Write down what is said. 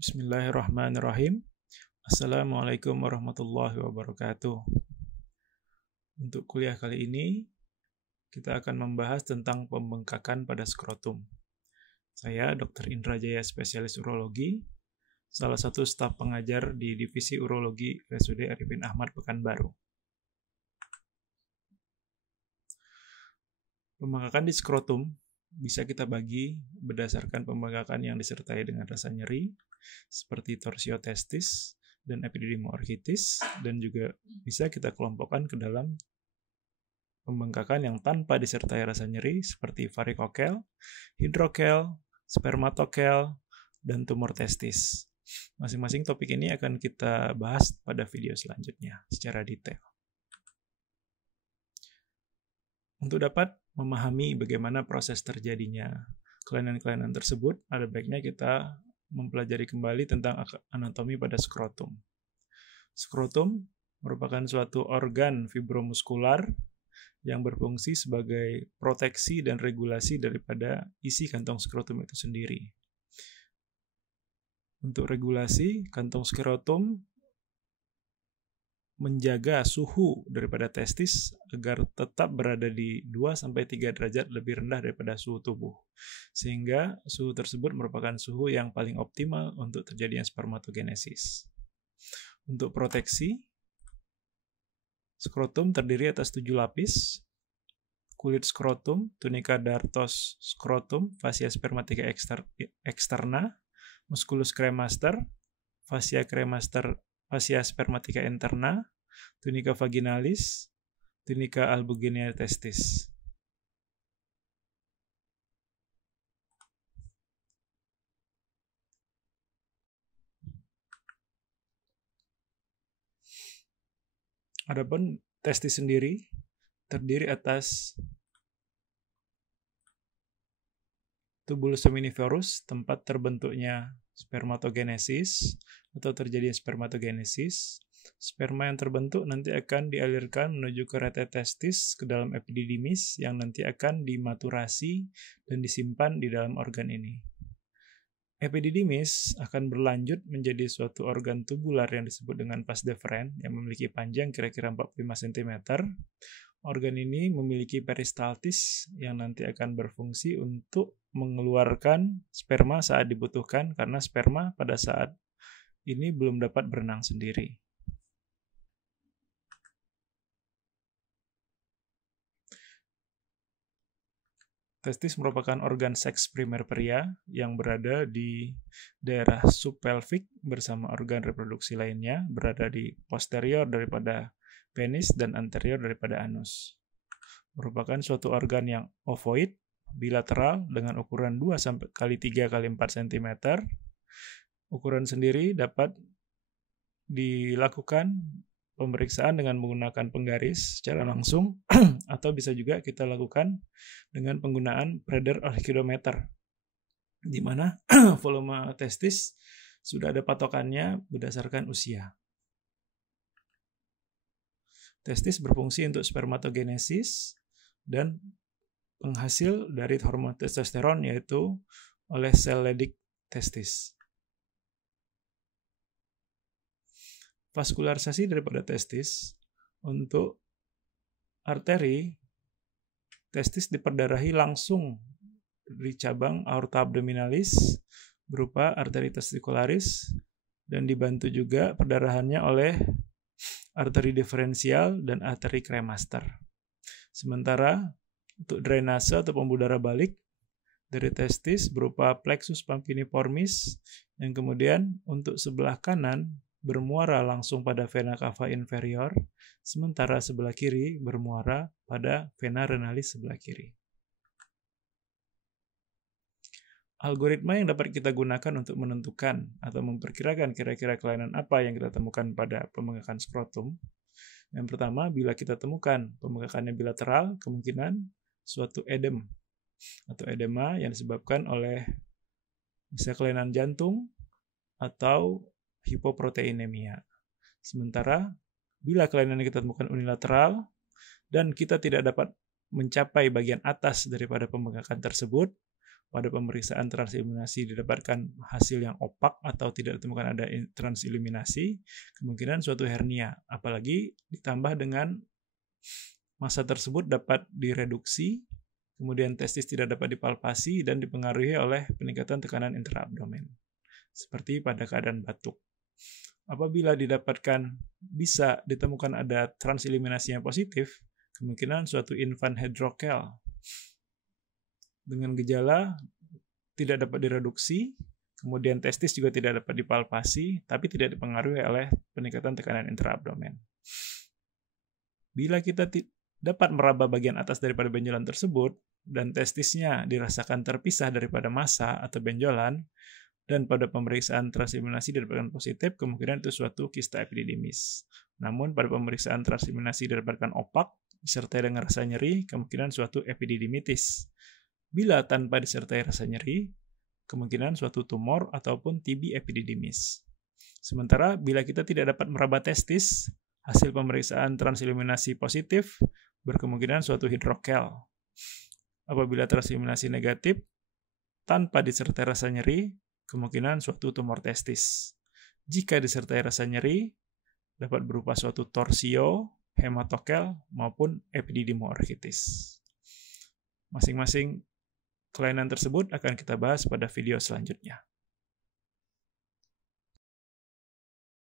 Bismillahirrahmanirrahim. Assalamualaikum warahmatullahi wabarakatuh. Untuk kuliah kali ini, kita akan membahas tentang pembengkakan pada skrotum. Saya Dr. Indra Jaya, spesialis urologi, salah satu staf pengajar di Divisi Urologi RSUD Arifin Ahmad Pekanbaru. Pembengkakan di skrotum bisa kita bagi berdasarkan pembengkakan yang disertai dengan rasa nyeri, seperti torsiotestis dan epididimoorchitis, dan juga bisa kita kelompokkan ke dalam pembengkakan yang tanpa disertai rasa nyeri seperti varikokel, hidrokel, spermatokel, dan tumor testis. Masing-masing topik ini akan kita bahas pada video selanjutnya secara detail. Untuk dapat memahami bagaimana proses terjadinya kelainan-kelainan tersebut, ada baiknya kita mempelajari kembali tentang anatomi pada skrotum. Skrotum merupakan suatu organ fibromuskular yang berfungsi sebagai proteksi dan regulasi daripada isi kantong skrotum itu sendiri. Untuk regulasi, kantong skrotum menjaga suhu daripada testis agar tetap berada di 2-3 derajat lebih rendah daripada suhu tubuh. Sehingga suhu tersebut merupakan suhu yang paling optimal untuk terjadinya spermatogenesis. Untuk proteksi, skrotum terdiri atas 7 lapis: kulit skrotum, tunica dartos skrotum, fascia spermatica externa, musculus cremaster, fascia cremaster, fascia spermatica interna, tunica vaginalis, tunica albuginea testis. Adapun testis sendiri terdiri atas tubulus seminiferus, tempat terbentuknya spermatogenesis atau terjadi spermatogenesis. Sperma yang terbentuk nanti akan dialirkan menuju ke rete testis ke dalam epididymis yang nanti akan dimaturasi dan disimpan di dalam organ ini. Epididymis akan berlanjut menjadi suatu organ tubular yang disebut dengan vas deferens yang memiliki panjang kira-kira 45 cm. Organ ini memiliki peristaltis yang nanti akan berfungsi untuk mengeluarkan sperma saat dibutuhkan, karena sperma pada saat ini belum dapat berenang sendiri. Testis merupakan organ seks primer pria yang berada di daerah subpelvik bersama organ reproduksi lainnya berada di posterior daripada penis dan anterior daripada anus. Merupakan suatu organ yang ovoid, bilateral dengan ukuran 2x3x4 cm. Ukuran sendiri dapat dilakukan pemeriksaan dengan menggunakan penggaris secara langsung atau bisa juga kita lakukan dengan penggunaan Prader Orchidometer, di mana volume testis sudah ada patokannya berdasarkan usia. Testis berfungsi untuk spermatogenesis dan penghasil dari hormon testosteron, yaitu oleh sel Leydig testis. Vaskularisasi daripada testis, untuk arteri, testis diperdarahi langsung di cabang aorta abdominalis berupa arteri testicularis dan dibantu juga perdarahannya oleh arteri diferensial dan arteri cremaster. Sementara untuk drainase atau pembuluh darah balik dari testis berupa plexus pampiniformis yang kemudian untuk sebelah kanan bermuara langsung pada vena cava inferior, sementara sebelah kiri bermuara pada vena renalis sebelah kiri. Algoritma yang dapat kita gunakan untuk menentukan atau memperkirakan kira-kira kelainan apa yang kita temukan pada pembengkakan skrotum. Yang pertama, bila kita temukan pembengkakannya bilateral, kemungkinan suatu edem atau edema yang disebabkan oleh bisa kelainan jantung atau hipoproteinemia. Sementara bila kelainan yang kita temukan unilateral dan kita tidak dapat mencapai bagian atas daripada pembengkakan tersebut, pada pemeriksaan transeliminasi didapatkan hasil yang opak atau tidak ditemukan ada transeliminasi, kemungkinan suatu hernia. Apalagi ditambah dengan massa tersebut dapat direduksi, kemudian testis tidak dapat dipalpasi dan dipengaruhi oleh peningkatan tekanan intraabdomen, seperti pada keadaan batuk. Apabila bisa ditemukan ada transeliminasi yang positif, kemungkinan suatu infant hydrocele dengan gejala tidak dapat direduksi, kemudian testis juga tidak dapat dipalpasi, tapi tidak dipengaruhi oleh peningkatan tekanan intraabdomen. Bila kita dapat meraba bagian atas daripada benjolan tersebut, dan testisnya dirasakan terpisah daripada massa atau benjolan, dan pada pemeriksaan transeliminasi didapatkan positif, kemungkinan itu suatu kista epididymis. Namun pada pemeriksaan transeliminasi didapatkan opak, disertai dengan rasa nyeri, kemungkinan suatu epididymitis. Bila tanpa disertai rasa nyeri, kemungkinan suatu tumor ataupun TB epididymis. Sementara bila kita tidak dapat meraba testis, hasil pemeriksaan transeliminasi positif berkemungkinan suatu hidrokel. Apabila transeliminasi negatif, tanpa disertai rasa nyeri, kemungkinan suatu tumor testis. Jika disertai rasa nyeri, dapat berupa suatu torsio, hematokel, maupun epididymoorchitis. Masing-masing kelainan tersebut akan kita bahas pada video selanjutnya.